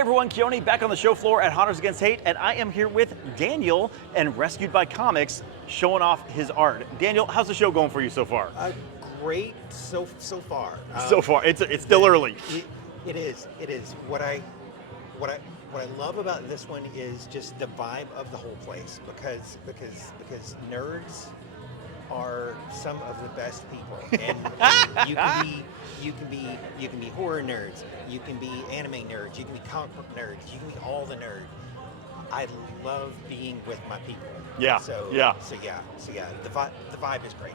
everyone, Keone back on the show floor at Hunters Against Hate, and I am here with Daniel and Rescued by Comics, showing off his art. Daniel, how's the show going for you so far? Great so far. So far, it's still early. It is. What I love about this one is just the vibe of the whole place because nerds are some of the best people, and you can be horror nerds, you can be anime nerds, you can be comic book nerds, you can be all the nerds. I love being with my people. Yeah. So yeah. The vibe is great.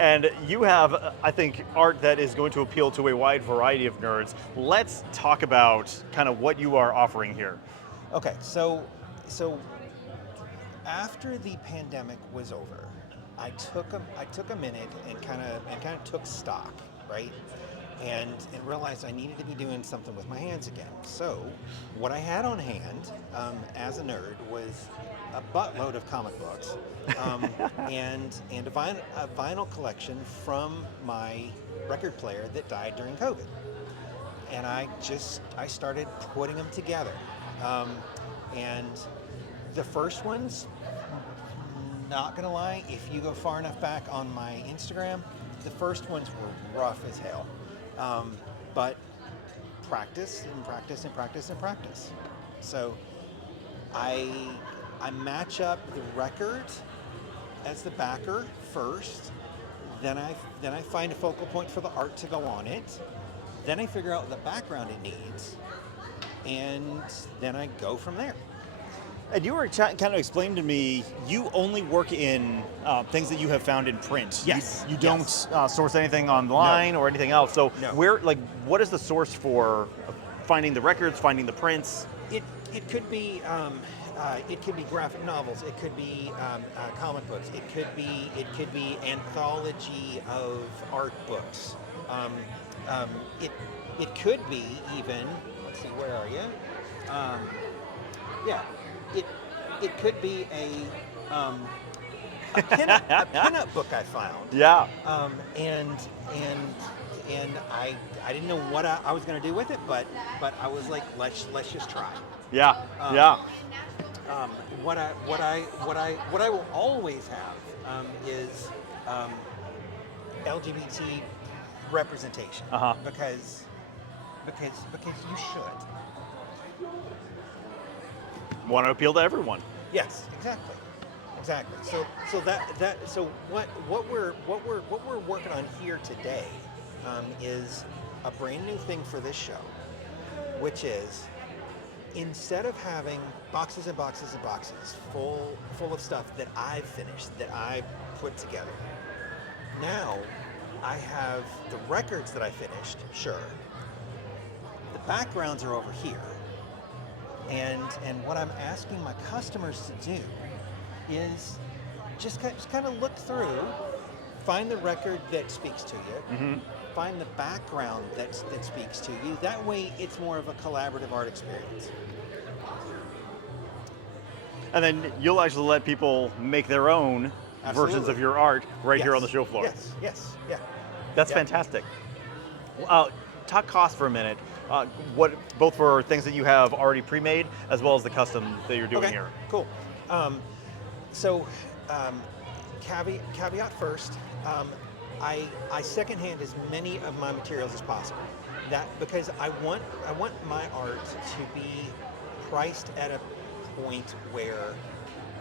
And you have, I think, art that is going to appeal to a wide variety of nerds. Let's talk about kind of what you are offering here. Okay, so after the pandemic was over, I took a minute and kind of took stock, right? And realized I needed to be doing something with my hands again. So what I had on hand as a nerd was a buttload of comic books and a vinyl collection from my record player that died during COVID. And I started putting them together. And the first ones, not gonna lie, if you go far enough back on my Instagram, the first ones were rough as hell. But practice and practice and practice and practice. So I match up the record as the backer first, then I find a focal point for the art to go on it, then I figure out the background it needs, and then I go from there. And you were kind of explaining to me, you only work in things that you have found in print. Yes. You don't source anything online or anything else. So No. what is the source for finding the records, finding the prints? It could be graphic novels. It could be comic books. It could be anthology of art books. It could be even. Let's see, where are you? It could be a pinup book I found. Yeah. And I didn't know what I was going to do with it, but I was like, let's just try. Yeah. Yeah. What I will always have is LGBT representation. Because you should. Want to appeal to everyone. Yes, exactly. So what we're working on here today is a brand new thing for this show, which is, instead of having boxes and boxes and boxes full of stuff that I've finished, that I put together, now I have the records that I finished, sure. The backgrounds are over here. And what I'm asking my customers to do is just kind of look through, find the record that speaks to you, find the background that speaks to you. That way it's more of a collaborative art experience. And then you'll actually let people make their own versions of your art here on the show floor. Yes, yeah. That's fantastic. Talk cost for a minute. Both for things that you have already pre-made as well as the custom that you're doing here. Cool. Caveat first. I secondhand as many of my materials as possible. That because I want my art to be priced at a point where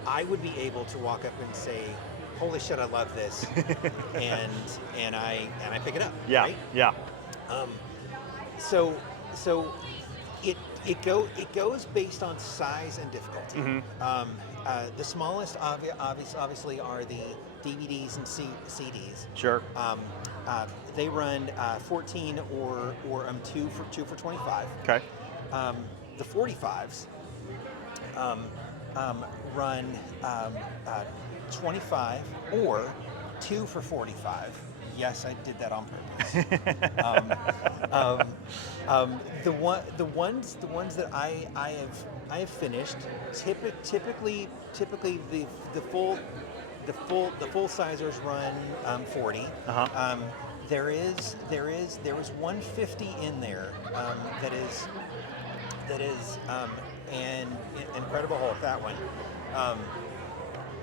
I would be able to walk up and say, "Holy shit, I love this," and I pick it up. Yeah. Right? Yeah. So it goes based on size and difficulty. The smallest obviously are the DVDs and CDs. Sure. They run 14 or 2 for 25. Okay. The 45s run 25 or 2 for 45. Yes, I did that on purpose. The ones that I have finished, typically the full sizers run 40. There was 150 in there that is an Incredible Hulk. That one.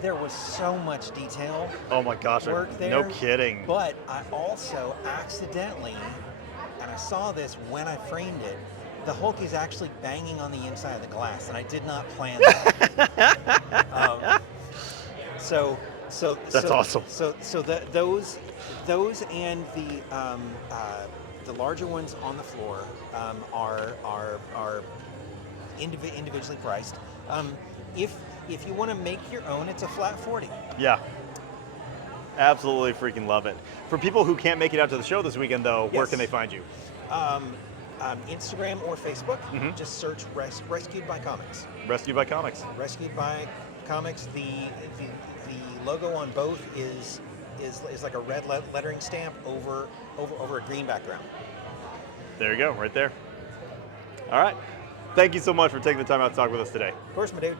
There was so much detail. Oh my gosh, Work there. no kidding. But I also accidentally, and I saw this when I framed it, the Hulk is actually banging on the inside of the glass, and I did not plan that. That's awesome. So those and the larger ones on the floor are individually priced. If you want to make your own, it's a flat 40. Yeah. Absolutely freaking love it. For people who can't make it out to the show this weekend, though, where Yes. can they find you? Instagram or Facebook, Mhm. just search Rescued by Comics. Rescued by Comics. Rescued by Comics. The logo on both is like a red lettering stamp over a green background. There you go, right there. All right. Thank you so much for taking the time out to talk with us today. Of course, my dude.